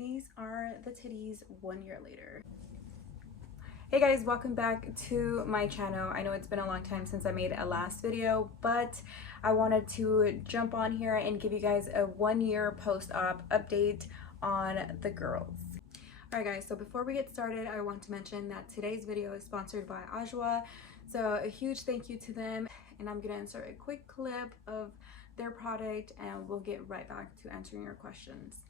these are the titties 1 year later. Hey guys, welcome back to my channel. I know it's been a long time since I made a last video, but I wanted to jump on here and give you guys a 1 year post-op update on the girls. Alright guys, so before we get started, I want to mention that today's video is sponsored by Adwoa. So a huge thank you to them, and I'm going to insert a quick clip of their product and we'll get right back to answering your questions.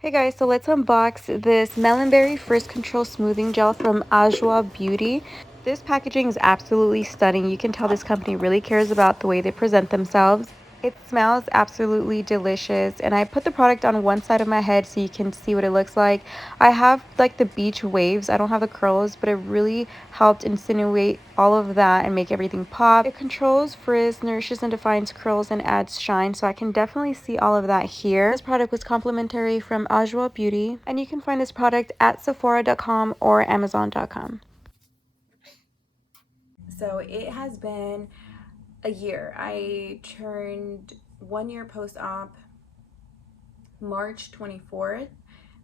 Hey guys, so let's unbox this Melonberry Frizz Control Smoothing Gel from Adwoabeauty. This packaging is absolutely stunning. You can tell this company really cares about the way they present themselves. It smells absolutely delicious, and I put the product on one side of my head so you can see what it looks like. I have like the beach waves. I don't have the curls, but it really helped insinuate all of that and make everything pop. It controls frizz, nourishes and defines curls, and adds shine, so I can definitely see all of that here. This product was complimentary from Adwoabeauty, and you can find this product at sephora.com or amazon.com. So it has been a year. I turned 1 year post-op March 24th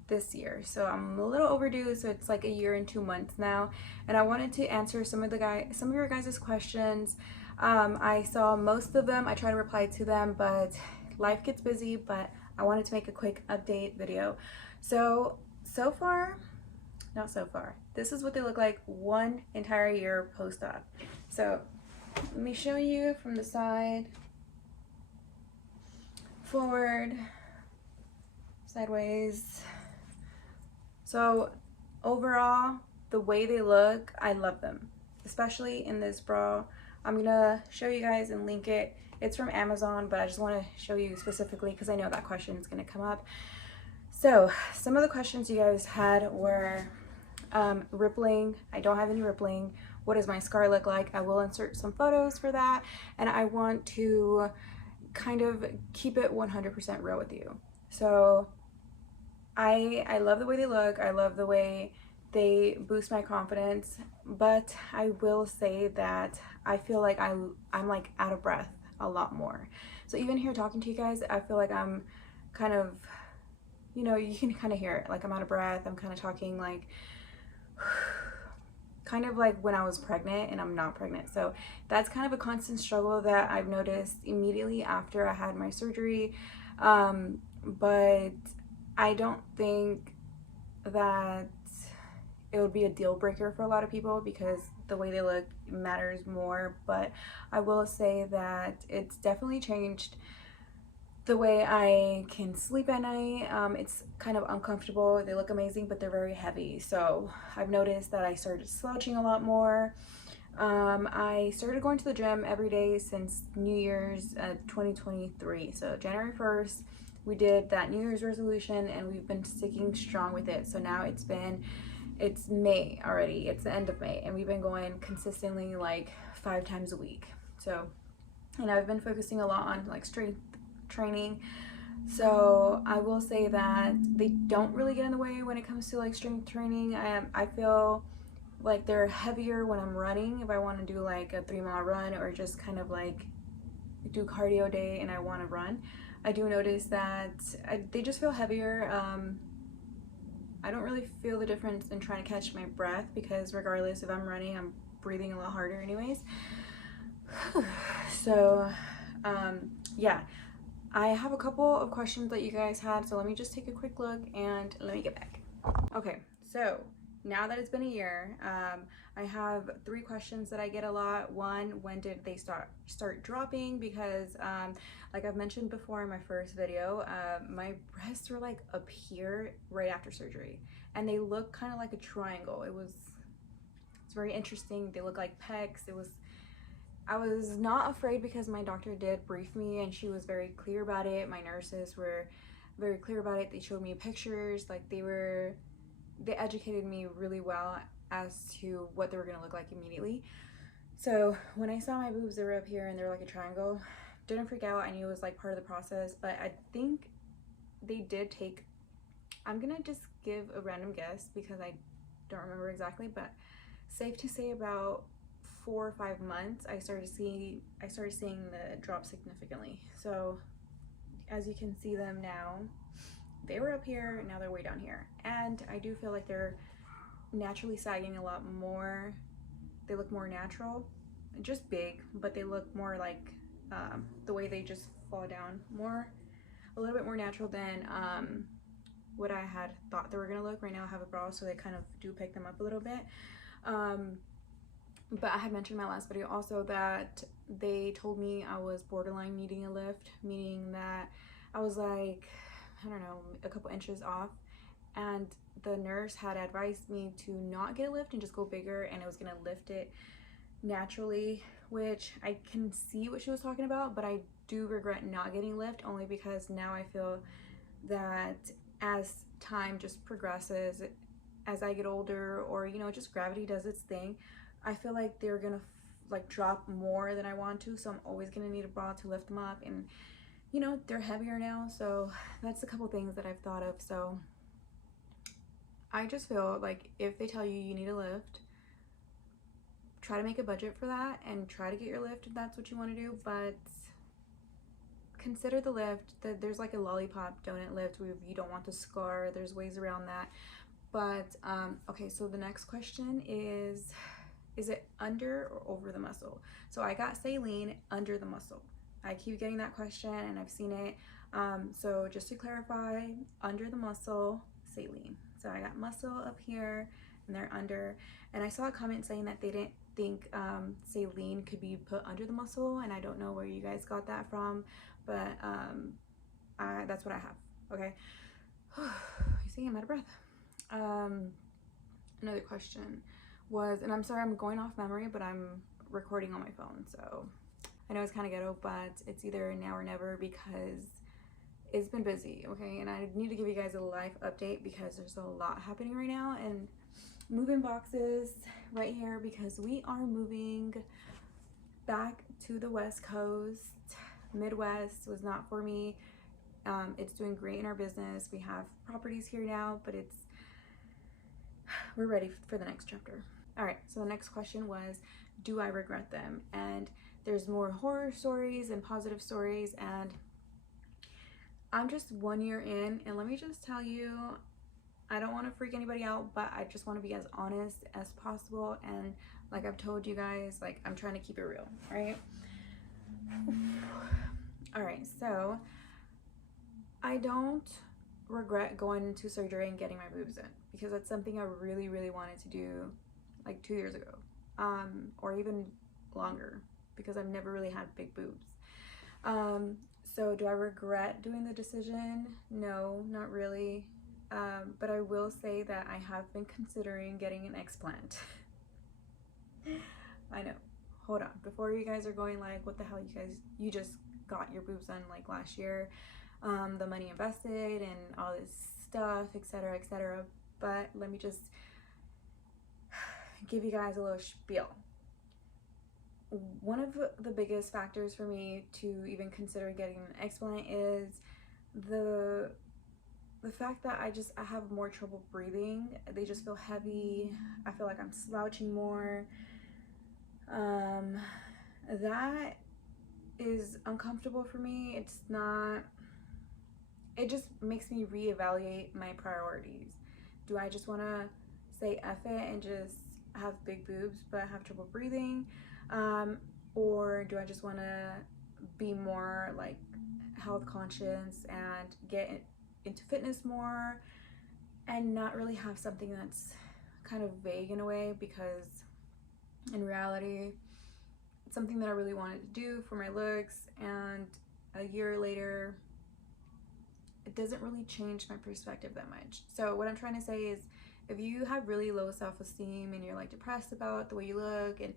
this year, so I'm a little overdue. So it's like a year and 2 months now, and I wanted to answer some of your guys' questions. I saw most of them. I try to reply to them, but life gets busy. But I wanted to make a quick update video. So far, not so far, this is what they look like 1 entire year post-op. So let me show you from the side, forward, sideways. So overall, the way they look, I love them, especially in this bra. I'm gonna show you guys and link it. It's from Amazon, but I just want to show you specifically because I know that question is gonna come up. So some of the questions you guys had were rippling. I don't have any rippling. What does my scar look like? I will insert some photos for that, and I want to kind of keep it 100% real with you. So I love the way they look. I love the way they boost my confidence, but I will say that I feel like I'm like out of breath a lot more. So even here talking to you guys, I feel like I'm kind of, you know, you can kind of hear it, like I'm out of breath. I'm kind of talking like kind of like when I was pregnant, and I'm not pregnant. So that's kind of a constant struggle that I've noticed immediately after I had my surgery. But I don't think that it would be a deal breaker for a lot of people because the way they look matters more. But I will say that it's definitely changed the way I can sleep at night. It's kind of uncomfortable. They look amazing, but they're very heavy. So I've noticed that I started slouching a lot more. I started going to the gym every day since New Year's 2023. So January 1st, we did that New Year's resolution, and we've been sticking strong with it. So now it's May already. It's the end of May, and we've been going consistently like 5 times a week. So, and I've been focusing a lot on like strength training. So I will say that they don't really get in the way when it comes to like strength training. I feel like they're heavier when I'm running. If I want to do like a 3-mile run or just kind of like do cardio day and I want to run, I do notice that they just feel heavier. I don't really feel the difference in trying to catch my breath because regardless if I'm running, I'm breathing a lot harder anyways. So yeah, I have a couple of questions that you guys had, so let me just take a quick look and let me get back. Okay, so now that it's been a year, I have 3 questions that I get a lot. One, when did they start dropping? Because like I've mentioned before in my first video, my breasts were like up here right after surgery, and they look kind of like a triangle. It's very interesting. They look like pecs. I was not afraid because my doctor did brief me and she was very clear about it. My nurses were very clear about it. They showed me pictures, like they educated me really well as to what they were gonna look like immediately. So when I saw my boobs, they were up here and they're like a triangle, didn't freak out. I knew it was like part of the process, but I think they did take, I'm gonna just give a random guess because I don't remember exactly, but safe to say about 4 or 5 months, I started seeing the drop significantly. So as you can see them now, they were up here, now they're way down here. And I do feel like they're naturally sagging a lot more. They look more natural, just big, but they look more like the way they just fall down more, a little bit more natural than what I had thought they were gonna look. Right now I have a bra, so they kind of do pick them up a little bit. But I had mentioned in my last video also that they told me I was borderline needing a lift, meaning that I was like, I don't know, a couple inches off, and the nurse had advised me to not get a lift and just go bigger, and it was gonna lift it naturally, which I can see what she was talking about, but I do regret not getting a lift, only because now I feel that as time just progresses, as I get older, or you know, just gravity does its thing, I feel like they're gonna like drop more than I want to, so I'm always gonna need a bra to lift them up. And you know, they're heavier now, so that's a couple things that I've thought of. So I just feel like if they tell you you need a lift, try to make a budget for that and try to get your lift if that's what you want to do, but consider the lift. That there's like a lollipop donut lift where you don't want the scar. There's ways around that. But okay, so the next question is it under or over the muscle? So I got saline under the muscle. I keep getting that question and I've seen it. So just to clarify, under the muscle, saline. So I got muscle up here and they're under. And I saw a comment saying that they didn't think saline could be put under the muscle, and I don't know where you guys got that from, but that's what I have. Okay. You see, I'm out of breath. Another question was, and I'm sorry I'm going off memory, but I'm recording on my phone, so I know it's kind of ghetto, but it's either now or never because it's been busy, okay? And I need to give you guys a life update because there's a lot happening right now, and moving boxes right here because we are moving back to the West Coast. Midwest was not for me. It's doing great in our business. We have properties here now, but we're ready for the next chapter. All right, so the next question was, do I regret them? And there's more horror stories and positive stories, and I'm just 1 year in, and let me just tell you, I don't want to freak anybody out, but I just want to be as honest as possible. And like I've told you guys, like I'm trying to keep it real, right? All right, so I don't regret going into surgery and getting my boobs in, because that's something I really, really wanted to do like 2 years ago, or even longer, because I've never really had big boobs. So do I regret doing the decision? No, not really. But I will say that I have been considering getting an explant. I know. Hold on. Before you guys are going like, what the hell, you just got your boobs done like last year. The money invested and all this stuff, etc., etc. But let me just give you guys a little spiel. One of the biggest factors for me to even consider getting an explant is the fact that I have more trouble breathing. They just feel heavy. I feel like I'm slouching more. That is uncomfortable for me. It just makes me reevaluate my priorities. Do I just want to say F it and just have big boobs but have trouble breathing? Or do I just want to be more like health conscious and get into fitness more and not really have something that's kind of vague in a way? Because in reality, it's something that I really wanted to do for my looks, and a year later it doesn't really change my perspective that much. So what I'm trying to say is, if you have really low self-esteem and you're like depressed about the way you look and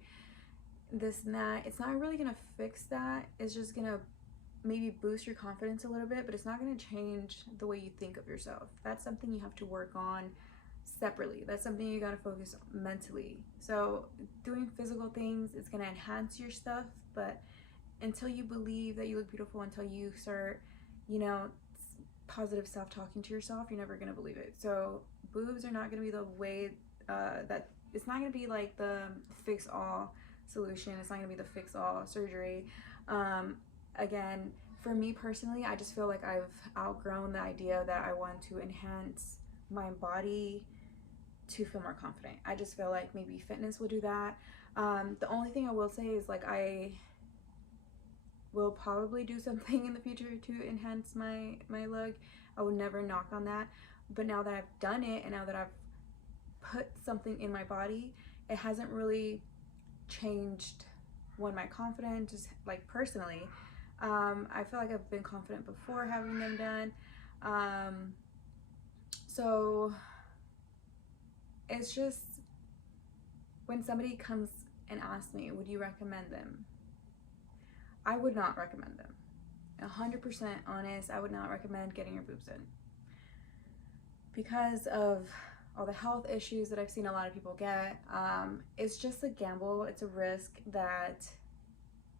this and that, it's not really gonna fix that. It's just gonna maybe boost your confidence a little bit, but it's not going to change the way you think of yourself. That's something you have to work on separately. That's something you got to focus on mentally. So doing physical things is going to enhance your stuff, but until you believe that you look beautiful, until you start, you know, positive self-talking to yourself, you're never going to believe it. So boobs are not going to be the way that it's not going to be like the fix-all solution. It's not going to be the fix-all surgery. Again, for me personally, I just feel like I've outgrown the idea that I want to enhance my body to feel more confident. I just feel like maybe fitness will do that. The only thing I will say is like I will probably do something in the future to enhance my look. I would never knock on that. But now that I've done it and now that I've put something in my body, it hasn't really changed my confidence, just like personally. I feel like I've been confident before having them done. So it's just when somebody comes and asks me, would you recommend them? I would not recommend them. 100% honest, I would not recommend getting your boobs done because of all the health issues that I've seen a lot of people get. It's just a gamble. It's a risk that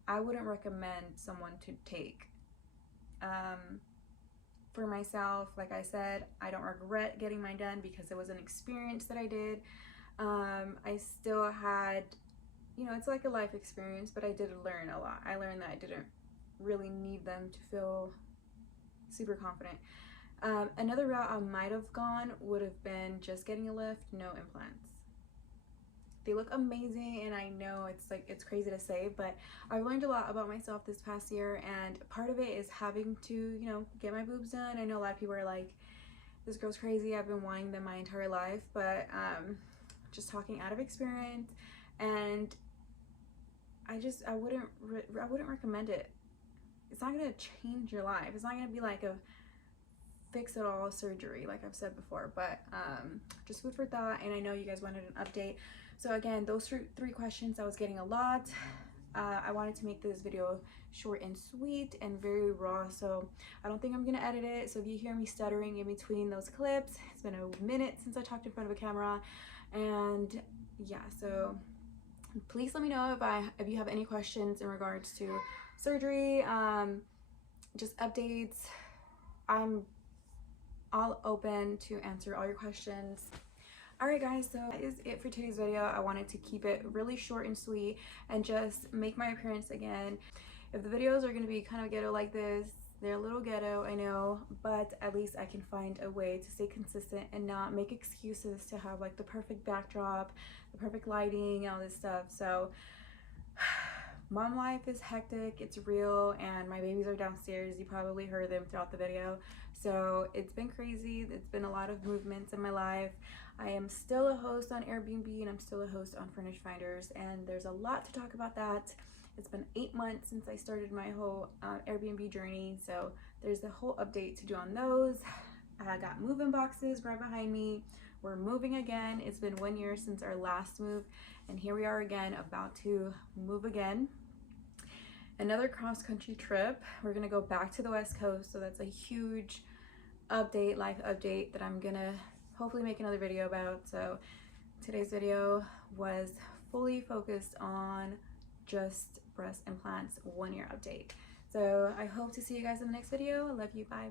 I wouldn't recommend someone to take. For myself, like I said, I don't regret getting mine done because it was an experience that I did. I still had, you know, it's like a life experience, but I did learn a lot. I learned that I didn't really need them to feel super confident. Another route I might have gone would have been just getting a lift, no implants. They look amazing, and I know it's crazy to say, but I've learned a lot about myself this past year, and part of it is having to, you know, get my boobs done. I know a lot of people are like, this girl's crazy, I've been wanting them my entire life, but just talking out of experience, and I wouldn't recommend it. It's not gonna change your life. It's not gonna be like a fix-it-all surgery like I've said before, but just food for thought. And I know you guys wanted an update, so again, those three questions, I was getting a lot. I wanted to make this video short and sweet and very raw, so I don't think I'm gonna edit it. So if you hear me stuttering in between those clips, it's been a minute since I talked in front of a camera. And yeah, so please let me know if you have any questions in regards to surgery, just updates. I'm all open to answer all your questions. Alright guys, so that is it for today's video. I wanted to keep it really short and sweet and just make my appearance again. If the videos are going to be kind of ghetto like this, they're a little ghetto, I know, but at least I can find a way to stay consistent and not make excuses to have like the perfect backdrop, the perfect lighting, all this stuff. So mom life is hectic, it's real, and my babies are downstairs. You probably heard them throughout the video. So it's been crazy. It's been a lot of movements in my life. I am still a host on Airbnb and I'm still a host on Furnish Finders, and there's a lot to talk about that. It's been 8 months since I started my whole Airbnb journey, so there's a whole update to do on those. I got moving boxes right behind me. We're moving again. It's been 1 year since our last move, and here we are again, about to move again. Another cross-country trip. We're gonna go back to the West Coast, so that's a huge update, life update, that I'm gonna hopefully make another video about. So today's video was fully focused on just breast implants 1 year update. So I hope to see you guys in the next video. I love you, bye.